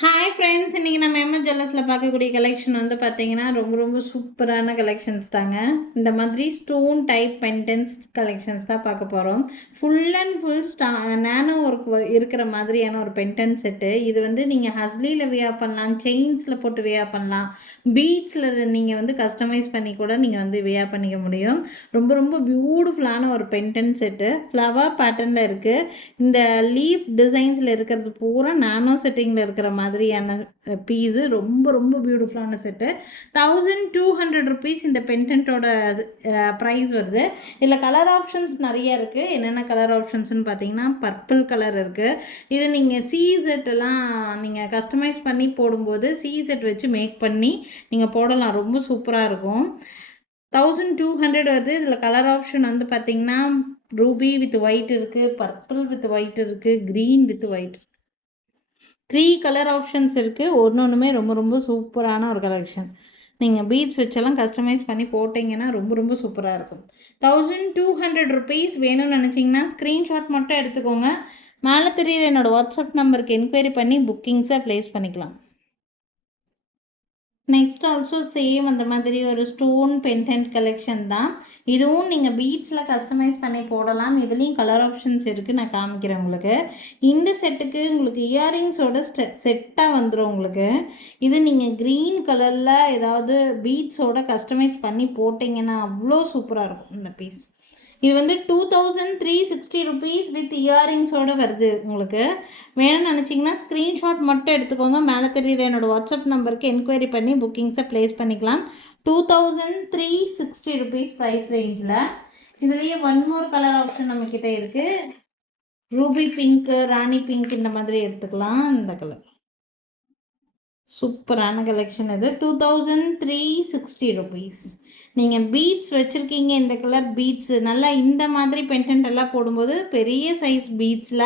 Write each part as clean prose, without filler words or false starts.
Hi friends, இன்றைக்கி நம்ம MS ஜுவல்லர்ஸில் பார்க்கக்கூடிய கலெக்ஷன் வந்து பார்த்தீங்கன்னா ரொம்ப ரொம்ப சூப்பரான கலெக்ஷன்ஸ் தாங்க. இந்த மாதிரி ஸ்டோன் டைப் பென்டென்ஸ் கலெக்ஷன்ஸ் தான் பார்க்க போகிறோம். Full and full nano work இருக்கிற மாதிரியான ஒரு பென்டென்ட் செட்டு. இது வந்து நீங்கள் ஹஸ்லியில் வியர் பண்ணலாம், செயின்ஸில் போட்டு வியர் பண்ணலாம், பீட்ஸில் நீங்கள் வந்து கஸ்டமைஸ் பண்ணி கூட நீங்கள் வந்து வியர் பண்ணிக்க முடியும். ரொம்ப ரொம்ப பியூட்டிஃபுல்லான ஒரு பென்டென்ட் செட்டு. ஃப்ளவர் பேட்டர்னில் இருக்குது. இந்த லீஃப் டிசைன்ஸில் இருக்கிறது பூரா நானோ செட்டிங்கில் இருக்கிற மாதிரியான பீஸு. ரொம்ப ரொம்ப பியூட்டிஃபுல்லான செட்டு. 1200 ருபீஸ் இந்த பென்டென்ட்டோட ப்ரைஸ் வருது. இதில் கலர் ஆப்ஷன்ஸ் நிறைய இருக்குது. என்னென்ன கலர் ஆப்ஷன்ஸ்னு பார்த்தீங்கன்னா பர்பிள் கலர் இருக்குது. இது நீங்கள் செட்டெல்லாம் நீங்கள் கஸ்டமைஸ் பண்ணி போடும்போது செட் வச்சு மேக் பண்ணி நீங்கள் போடலாம். ரொம்ப சூப்பராக இருக்கும். 1200 வருது. இதில் கலர் ஆப்ஷன் வந்து பார்த்திங்கன்னா ரூபி வித் ஒயிட் இருக்குது, பர்பிள் வித் ஒயிட் இருக்குது, green with white. 3 colour options இருக்குது. ஒன்றுமே ரொம்ப ரொம்ப சூப்பரான ஒரு கலெக்ஷன். நீங்கள் பீட்ஸ் வச்செல்லாம் கஸ்டமைஸ் பண்ணி போட்டிங்கன்னா ரொம்ப ரொம்ப சூப்பராக இருக்கும். 1200 ருபீஸ் வேணும்னு நினச்சிங்கன்னா ஸ்க்ரீன்ஷாட் மட்டும் எடுத்துக்கோங்க. மேலே தெரியுற என்னோடய வாட்ஸ்அப் நம்பருக்கு என்கொயரி பண்ணி புக்கிங்ஸை ப்ளேஸ் பண்ணிக்கலாம். நெக்ஸ்ட் ஆல்சோ சேம் அந்த மாதிரி ஒரு ஸ்டோன் பென்டென்ட் கலெக்ஷன் தான். இதுவும் நீங்கள் பீட்ஸில் கஸ்டமைஸ் பண்ணி போடலாம். இதுலேயும் கலர் ஆப்ஷன்ஸ் இருக்குது, நான் காமிக்கிறேன் உங்களுக்கு. இந்த செட்டுக்கு உங்களுக்கு இயரிங்ஸோட செட்டாக வந்துடும் உங்களுக்கு. இது நீங்கள் க்ரீன் கலரில் ஏதாவது பீட்ஸோட கஸ்டமைஸ் பண்ணி போட்டிங்கன்னா அவ்வளோ சூப்பராக இருக்கும் இந்த பீஸ். இது வந்து 2360 ருபீஸ் வித் இயரிங்ஸோடு வருது. உங்களுக்கு வேணும்னு நினச்சிங்கன்னா ஸ்க்ரீன்ஷாட் மட்டும் எடுத்துக்கோங்க. மேலே தெரியுற என்னோடய வாட்ஸ்அப் நம்பருக்கு என்கொயரி பண்ணி புக்கிங்ஸை ப்ளேஸ் பண்ணிக்கலாம். 2360 ருபீஸ் ப்ரைஸ் ரேஞ்சில். இதுலேயே ஒன் மோர் கலர் ஆப்ஷன் நம்மக்கிட்ட இருக்குது. ரூபி பிங்க்கு, ராணி பிங்க் இந்த மாதிரி எடுத்துக்கலாம். இந்த கலர் சூப்பரான கலெக்ஷன். இது 2360 ருபீஸ். நீங்கள் பீட்ஸ் வச்சுருக்கீங்க, இந்த கலர் பீட்ஸு நல்லா இந்த மாதிரி பென்டென்ட் எல்லாம் போடும்போது பெரிய சைஸ் பீட்ஸில்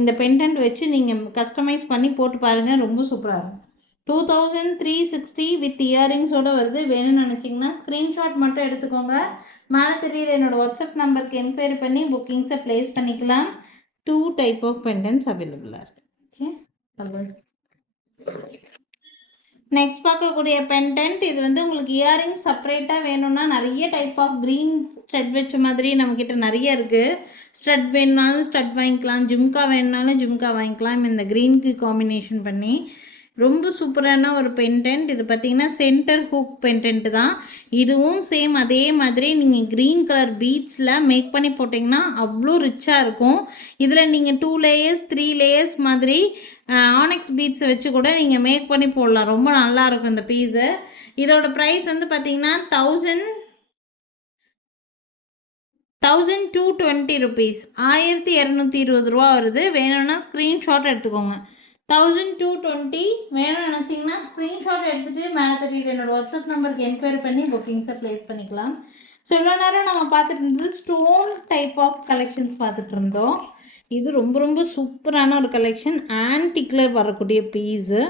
இந்த பென்டென்ட் வச்சு நீங்கள் கஸ்டமைஸ் பண்ணி போட்டு பாருங்கள், ரொம்ப சூப்பராக இருக்கும். 2360 வித் இயரிங்ஸோடு வருது. வேணும்னு நினச்சிங்கன்னா ஸ்க்ரீன்ஷாட் மட்டும் எடுத்துக்கோங்க. மேலே தெரியுற என்னோடய வாட்ஸ்அப் நம்பருக்கு என்கொயரி பண்ணி புக்கிங்ஸை ப்ளேஸ் பண்ணிக்கலாம். 2 டைப் ஆஃப் பென்டென்ட்ஸ் அவைலபிளாக இருக்குது. ஓகே, நெக்ஸ்ட் பார்க்கக்கூடிய பென்டென்ட். இது வந்து உங்களுக்கு இயரிங் செப்பரேட்டாக வேணும்னா நிறைய டைப் ஆஃப் க்ரீன் ஸ்டட் வச்ச மாதிரி நம்மக்கிட்ட நிறைய இருக்குது. ஸ்டட் வேணுனாலும் ஸ்டட் வாங்கிக்கலாம், ஜும்கா வேணுனாலும் ஜும்கா வாங்கிக்கலாம். இந்த க்ரீனுக்கு காம்பினேஷன் பண்ணி ரொம்ப சூப்பரான ஒரு பென்டென்ட். இது பார்த்திங்கன்னா சென்டர் ஹூக் பென்டென்ட் தான். இதுவும் சேம் அதே மாதிரி நீங்கள் க்ரீன் கலர் பீட்ஸில் மேக் பண்ணி போட்டிங்கன்னா அவ்வளோ ரிச்சாக இருக்கும். இதில் நீங்கள் 2 லேயர்ஸ் 3 லேயர்ஸ் மாதிரி ஆனெக்ஸ் பீட்ஸை வச்சு கூட நீங்கள் மேக் பண்ணி போடலாம். ரொம்ப நல்லாயிருக்கும் இந்த பீஸு. இதோட ப்ரைஸ் வந்து பார்த்திங்கன்னா 1220 ருபீஸ், 1220 ரூபா வருது. வேணும்னா ஸ்க்ரீன்ஷாட் எடுத்துக்கோங்க. 1220 வேணும்னு நினச்சிங்கன்னா ஸ்க்ரீன்ஷாட் எடுத்துகிட்டு மேலே தெரியுது என்னோடய வாட்ஸ்அப் நம்பருக்கு என்கொயரி பண்ணி புக்கிங்ஸை ப்ளேஸ் பண்ணிக்கலாம். ஸோ இவ்வளோ நேரம் நம்ம பார்த்துட்டு இருந்தது ஸ்டோன் டைப் ஆஃப் கலெக்ஷன்ஸ் பார்த்துட்டு இருந்தோம். இது ரொம்ப ரொம்ப சூப்பரான ஒரு கலெக்ஷன். ஆன்டிக்கில் வரக்கூடிய பீஸு.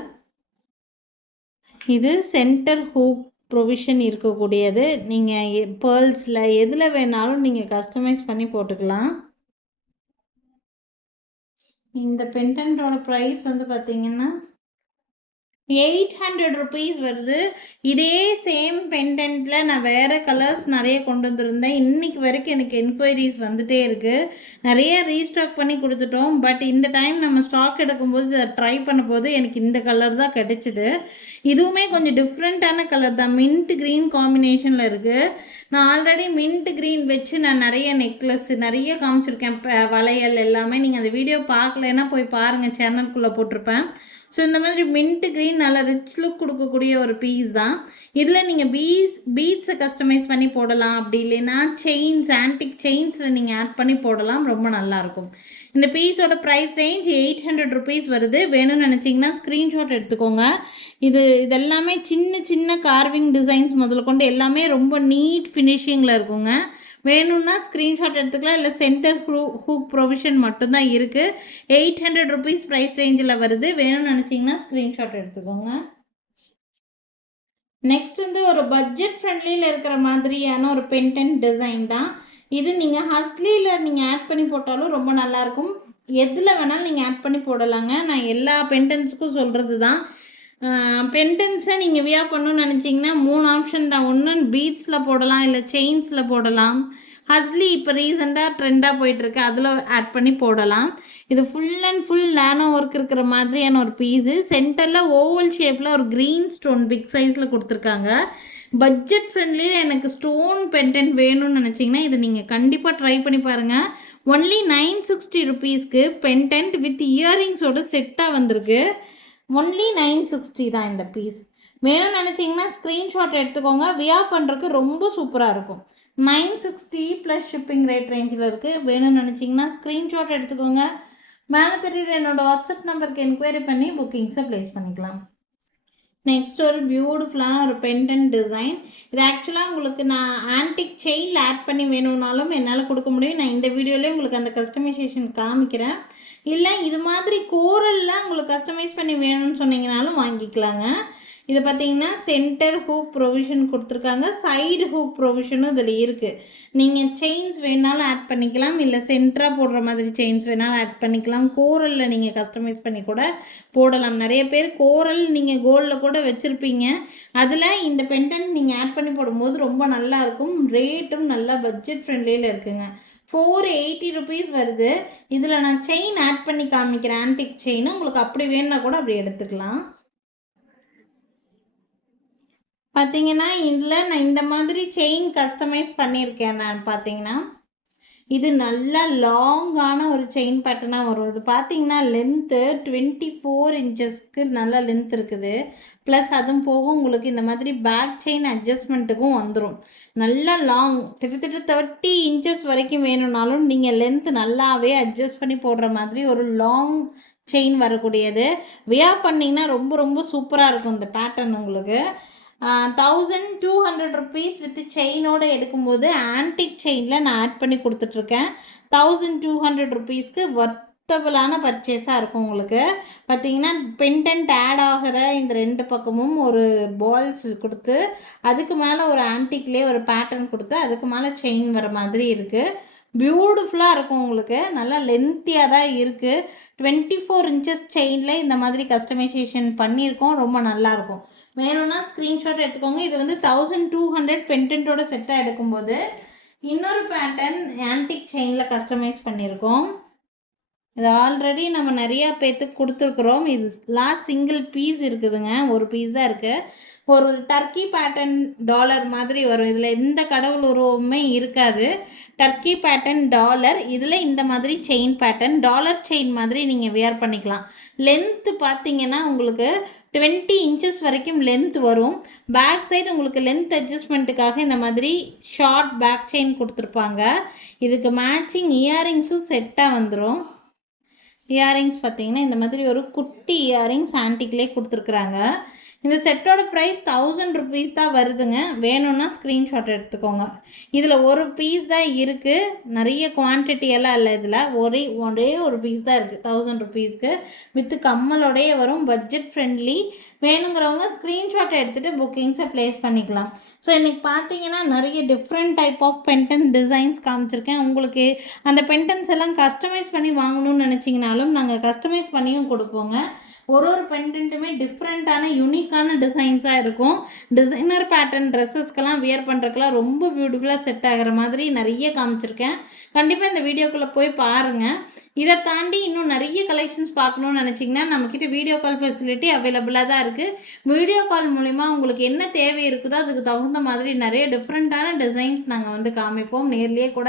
இது சென்டர் ஹூக் ப்ரொவிஷன் இருக்கக்கூடியது. நீங்கள் பேர்ல்ஸில் எதில் வேணாலும் நீங்கள் கஸ்டமைஸ் பண்ணி போட்டுக்கலாம். இந்த பென்டென்ட்டோட ப்ரைஸ் வந்து பார்த்திங்கன்னா 800 ருபீஸ் வருது. இதே சேம் பென்டென்ட்டில் நான் வேறு கலர்ஸ் நிறைய கொண்டு வந்திருந்தேன். இன்றைக்கி வரைக்கும் எனக்கு என்கொயரிஸ் வந்துகிட்டே இருக்குது. நிறைய ரீஸ்டாக் பண்ணி கொடுத்துட்டோம். பட் இந்த டைம் நம்ம ஸ்டாக் எடுக்கும்போது இதை ட்ரை பண்ணும்போது எனக்கு இந்த கலர் தான் கிடச்சிது. இதுவுமே கொஞ்சம் டிஃப்ரெண்ட்டான கலர் தான். மின்ட் க்ரீன் காம்பினேஷனில் இருக்குது. நான் ஆல்ரெடி மின்ட் க்ரீன் வச்சு நான் நிறைய நெக்லஸ் நிறைய காமிச்சிருக்கேன், வளையல் எல்லாமே. நீங்கள் அந்த வீடியோ பார்க்கலன்னா போய் பாருங்கள், சேனலுக்குள்ளே போட்டிருப்பேன். ஸோ இந்த மாதிரி மின்ட் க்ரீன் நல்லா ரிச் லுக் கொடுக்கக்கூடிய ஒரு பீஸ் தான். இதில் நீங்கள் பீட்ஸை கஸ்டமைஸ் பண்ணி போடலாம். அப்படி இல்லைன்னா செயின்ஸ், ஆன்டிக் செயின்ஸில் நீங்கள் ஆட் பண்ணி போடலாம். ரொம்ப நல்லாயிருக்கும். இந்த பீஸோட ப்ரைஸ் ரேஞ்ச் 800 ருபீஸ் வருது. வேணும்னு நினச்சிங்கன்னா ஸ்க்ரீன்ஷாட் எடுத்துக்கோங்க. இதெல்லாமே சின்ன சின்ன கார்விங் டிசைன்ஸ் முதல் கொண்டு எல்லாமே ரொம்ப நீட் ஃபினிஷிங்கில் இருக்குங்க. வேணும்னா ஸ்க்ரீன்ஷாட் எடுத்துக்கலாம். இல்லை சென்டர் ஹூக் ப்ரொவிஷன் மட்டும்தான் இருக்குது. 800 ருபீஸ் ப்ரைஸ் ரேஞ்சில் வருது. வேணும்னு நினச்சிங்கன்னா ஸ்க்ரீன்ஷாட் எடுத்துக்கோங்க. நெக்ஸ்ட் வந்து ஒரு பட்ஜெட் ஃப்ரெண்ட்லியில் இருக்கிற மாதிரியான ஒரு பென்டென்ட் டிசைன் தான் இது. நீங்கள் ஹஸ்லியில் நீங்கள் ஆட் பண்ணி போட்டாலும் ரொம்ப நல்லாயிருக்கும். எதில் வேணாலும் நீங்கள் ஆட் பண்ணி போடலாங்க. நான் எல்லா பென்டென்ட்ஸுக்கும் சொல்கிறது தான். பென்டென்ட்ஸை நீங்கள் வியர் பண்ணணும்னு நினச்சிங்கன்னா 3 ஆப்ஷன் தான். ஒன்று பீட்ஸில் போடலாம், இல்லை செயின்ஸில் போடலாம். ஹஸ்லி இப்போ ரீசெண்டாக ட்ரெண்டாக போயிட்டுருக்கு, அதில் ஆட் பண்ணி போடலாம். இது full and full nano work இருக்கிற மாதிரியான ஒரு பீஸு. சென்டரில் ஓவல் ஷேப்பில் ஒரு க்ரீன் ஸ்டோன் பிக் சைஸில் கொடுத்துருக்காங்க. பட்ஜெட் ஃப்ரெண்ட்லியில் எனக்கு ஸ்டோன் பென்டென்ட் வேணும்னு நினச்சிங்கன்னா இது நீங்கள் கண்டிப்பாக ட்ரை பண்ணி பாருங்கள். ஒன்லி 960 ருபீஸ்க்கு பென்டென்ட் வித் இயரிங்ஸோட செட்டாக வந்திருக்கு. ஒன்லி 960 தான் இந்த பீஸ். வேணும்னு நினச்சிங்கன்னா ஸ்க்ரீன்ஷாட் எடுத்துக்கோங்க. வியர் பண்ணுறதுக்கு ரொம்ப சூப்பராக இருக்கும். 960 ப்ளஸ் ஷிப்பிங் ரேட் ரேஞ்சில் இருக்குது. வேணும்னு நினச்சிங்கன்னா ஸ்க்ரீன்ஷாட் எடுத்துக்கோங்க. மேலே தெரியுற என்னோடய வாட்ஸ்அப் நம்பருக்கு என்கொயரி பண்ணி புக்கிங்ஸை ப்ளேஸ் பண்ணிக்கலாம். நெக்ஸ்ட் ஒரு பியூட்டிஃபுல்லான ஒரு பென்டென்ட் டிசைன். இது ஆக்சுவலாக உங்களுக்கு நான் ஆன்டிக் செயினில் ஆட் பண்ணி வேணும்னாலும் என்னால் கொடுக்க முடியும். நான் இந்த வீடியோலேயே உங்களுக்கு அந்த கஸ்டமைசேஷன் காமிக்கிறேன். இல்லை இது மாதிரி கோரலில் உங்களுக்கு கஸ்டமைஸ் பண்ணி வேணும்னு சொன்னீங்கனாலும் வாங்கிக்கலாங்க. இது பார்த்தீங்கன்னா சென்டர் ஹூக் ப்ரொவிஷன் கொடுத்துருக்காங்க, சைடு ஹூக் ப்ரொவிஷனும் இதில் இருக்குது. நீங்கள் செயின்ஸ் வேணாலும் ஆட் பண்ணிக்கலாம், இல்லை சென்டராக போடுற மாதிரி செயின்ஸ் வேணாலும் ஆட் பண்ணிக்கலாம். கோரலில் நீங்கள் கஸ்டமைஸ் பண்ணி கூட போடலாம். நிறைய பேர் கோரல் நீங்கள் கோல்டில் கூட வச்சுருப்பீங்க. அதில் இந்த பென்டென்ட் நீங்கள் ஆட் பண்ணி போடும்போது ரொம்ப நல்லாயிருக்கும். ரேட்டும் நல்லா பட்ஜெட் ஃப்ரெண்ட்லியில் இருக்குங்க. 480 ருபீஸ் வருது. இதில் நான் செயின் ஆட் பண்ணி காமிக்கிறேன், ஆன்டிக் செயின். உங்களுக்கு அப்படி வேணுன்னா கூட அப்படி எடுத்துக்கலாம். பார்த்தீங்கன்னா இதில் நான் இந்த மாதிரி செயின் கஸ்டமைஸ் பண்ணியிருக்கேன். நான் பார்த்தீங்கன்னா இது நல்லா லாங்கான ஒரு செயின் பேட்டர்னாக வரும். இது பார்த்தீங்கன்னா லென்த்து 24 இன்ச்சஸ்க்கு நல்லா லென்த் இருக்குது. ப்ளஸ் அதுவும் போக உங்களுக்கு இந்த மாதிரி பேக் செயின் அட்ஜஸ்ட்மெண்ட்டுக்கும் வந்துடும். நல்லா லாங், கிட்டத்தட்ட 30 இன்ச்சஸ் வரைக்கும் வேணும்னாலும் நீங்கள் லென்த் நல்லாவே அட்ஜஸ்ட் பண்ணி போடுற மாதிரி ஒரு லாங் செயின் வரக்கூடியது. வியர் பண்ணிங்கன்னா ரொம்ப ரொம்ப சூப்பராக இருக்கும் இந்த பேட்டர்ன் உங்களுக்கு. 1200 ருபீஸ் வித் செயினோடு எடுக்கும்போது ஆன்டிக் செயினில் நான் ஆட் பண்ணி கொடுத்துட்ருக்கேன். 1200 ருபீஸ்க்கு வர்த்தபிளான பர்ச்சேஸாக இருக்கும் உங்களுக்கு. பார்த்தீங்கன்னா பென்டென்ட் ஆட் ஆகிற இந்த 2 பக்கமும் ஒரு பால்ஸ் கொடுத்து அதுக்கு மேலே ஒரு ஆன்டிக்லேயே ஒரு பேட்டர்ன் கொடுத்து அதுக்கு மேலே செயின் வர மாதிரி இருக்குது. பியூட்டிஃபுல்லாக இருக்கும் உங்களுக்கு. நல்லா லென்த்தியாக தான் இருக்குது. 24 இன்ச்சஸ் செயினில் இந்த மாதிரி கஸ்டமைசேஷன் பண்ணியிருக்கோம். ரொம்ப நல்லாயிருக்கும். வேணும்னா ஸ்க்ரீன்ஷாட் எடுத்துக்கோங்க. இது வந்து 1200 பென்டென்ட்டோட செட்டாக எடுக்கும்போது இன்னொரு பேட்டர்ன் ஆன்டிக் செயினில் கஸ்டமைஸ் பண்ணியிருக்கோம். இது ஆல்ரெடி நம்ம நிறையா பேர்த்துக்கு கொடுத்துருக்குறோம். இது லாஸ்ட் சிங்கிள் பீஸ் இருக்குதுங்க, ஒரு பீஸ் தான் இருக்குது. ஒரு டர்க்கி பேட்டர்ன் டாலர் மாதிரி வரும். இதில் எந்த கடவுள் உருவமே இருக்காது. Turkey pattern dollar. இதில் இந்த மாதிரி செயின் பேட்டர்ன் டாலர் செயின் மாதிரி நீங்கள் வியர் பண்ணிக்கலாம். லென்த்து பார்த்தீங்கன்னா உங்களுக்கு 20 இன்ச்சஸ் வரைக்கும் லென்த் வரும். பேக் சைடு உங்களுக்கு லென்த் அட்ஜஸ்ட்மெண்ட்டுக்காக இந்த மாதிரி ஷார்ட் பேக் செயின் கொடுத்துருப்பாங்க. இதுக்கு மேட்சிங் இயரிங்ஸும் செட்டாக வந்துடும். இயரிங்ஸ் பார்த்தீங்கன்னா இந்த மாதிரி ஒரு குட்டி இயரிங்ஸ் ஆன்டிக்லேயே கொடுத்துருக்குறாங்க. இந்த செட்டோட ப்ரைஸ் 1000 ருபீஸ் தான் வருதுங்க. வேணும்னா ஸ்க்ரீன்ஷாட் எடுத்துக்கோங்க. இதில் ஒரு பீஸ் தான் இருக்குது, நிறைய குவான்டிட்டி எல்லாம் இல்லை. இதில் ஒரே ஒரு பீஸ் தான் இருக்குது 1000 ருபீஸ்க்கு. வித் கம்மலோடையே வரும். Budget friendly. வேணுங்கிறவங்க ஸ்க்ரீன்ஷாட் எடுத்துகிட்டு புக்கிங்ஸை ப்ளேஸ் பண்ணிக்கலாம். ஸோ இன்றைக்கி பார்த்தீங்கன்னா நிறைய different type of pendant designs காமிச்சிருக்கேன். உங்களுக்கு அந்த பென்டன்ஸ் எல்லாம் கஸ்டமைஸ் பண்ணி வாங்கணும்னு நினச்சிங்கனாலும் நாங்கள் கஸ்டமைஸ் பண்ணியும் கொடுப்போங்க. ஒரு பென்டென்ட்டுமே டிஃப்ரெண்ட்டான யூனிக்கான டிசைன்ஸாக இருக்கும். டிசைனர் பேட்டர்ன் ட்ரெஸ்ஸஸ்க்கெல்லாம் வியர் பண்ணுறதுக்கெல்லாம் ரொம்ப பியூட்டிஃபுல்லாக செட் ஆகிற மாதிரி நிறைய காமிச்சிருக்கேன். கண்டிப்பாக இந்த வீடியோக்குள்ளே போய் பாருங்கள். இதை தாண்டி இன்னும் நிறைய கலெக்ஷன்ஸ் பார்க்கணுன்னு நினச்சிங்கன்னா நம்மக்கிட்ட வீடியோ கால் ஃபெசிலிட்டி அவைலபிளாக தான் இருக்குது. வீடியோ கால் மூலிமா உங்களுக்கு என்ன தேவை இருக்குதோ அதுக்கு தகுந்த மாதிரி நிறைய டிஃப்ரெண்ட்டான டிசைன்ஸ் நாங்கள் வந்து காமிப்போம். நேர்லேயே கூட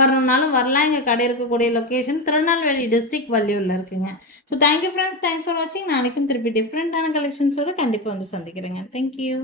வரணுன்னாலும் வரலாம். எங்கள் கடை இருக்கக்கூடிய லொக்கேஷன் திருநெல்வேலி டிஸ்ட்ரிக்ட் வள்ளியூரில் இருக்குங்க. So thank you friends, thanks for வாட்சிங். நாளைக்கும் திருப்பி டிஃப்ரெண்ட்டான கலெக்ஷன்ஸோடு கண்டிப்பாக வந்து சந்திக்கிறேங்க. தேங்க்யூ.